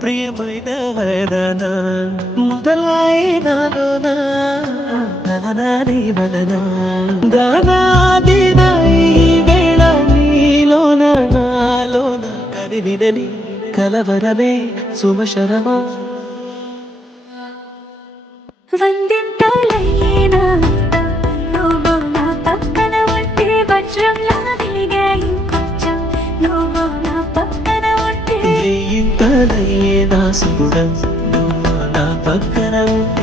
ప్రియమైన వదన మొదలై నాలోన నాని వదన దానాదిన ఈ వేళ నీలోన నాలోన కరివినని కలవరమే సుమశరమా వందింతలయ్యేనా నువ్వు నా పక్కన ఉంటే వజ్రంలా వెలిగే ఇంకొంచెం నువ్వు నా పక్కన ఉంటే ఇంతలయ్యే నా సుగుణం నువ్వు నా పక్కన ఉంటే